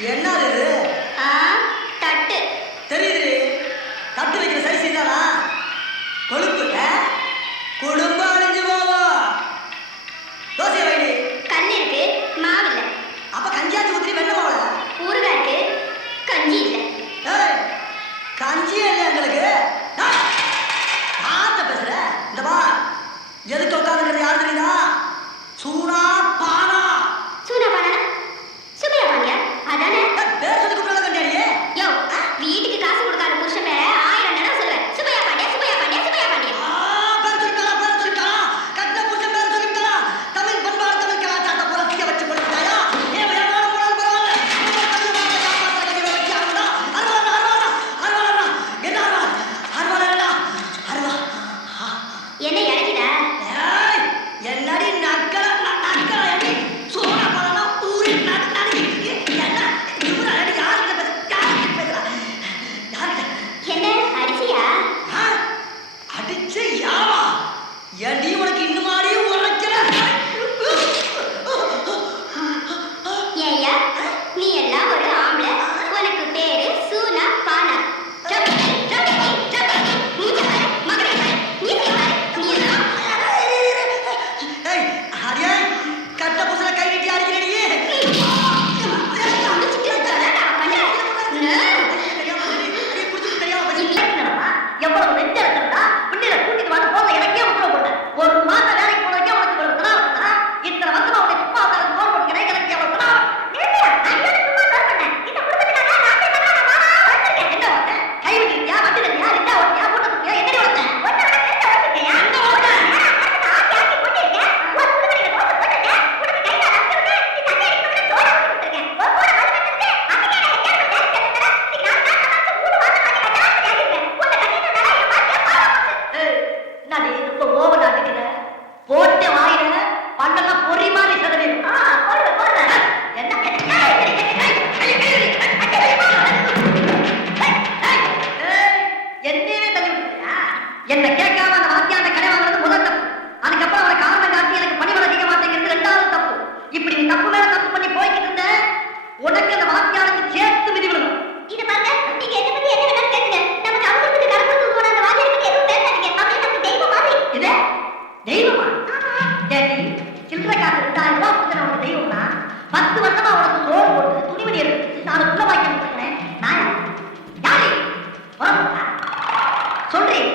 என்ன இது? தட்டு. தெரியுது. தட்டு வைக்கிற சரி செய்தானா கொழுப்பு குடும்ப அழிஞ்சு போவோம் தோசை வைடி. கண்ணு இருக்கு மாவு இல்லை. அப்ப கஞ்சியாச்சு ஊத்தி வெள்ள மாவுல? ஊறுகாய் இருக்கு கஞ்சி இல்லை. கஞ்சி இல்லை எங்களுக்கு. பார்த்த பேசுற இந்த வா. எதுக்கு 你来，你来。nữa வேண்டி சில்லற காசு ரெண்டாயிரம் ரூபாய் கொடுக்குற உனக்கு பத்து வருஷமா உனக்கு லோன் போட்டு நான் குள்ள வாக்கி நான் யாரு? சொல்றேன்.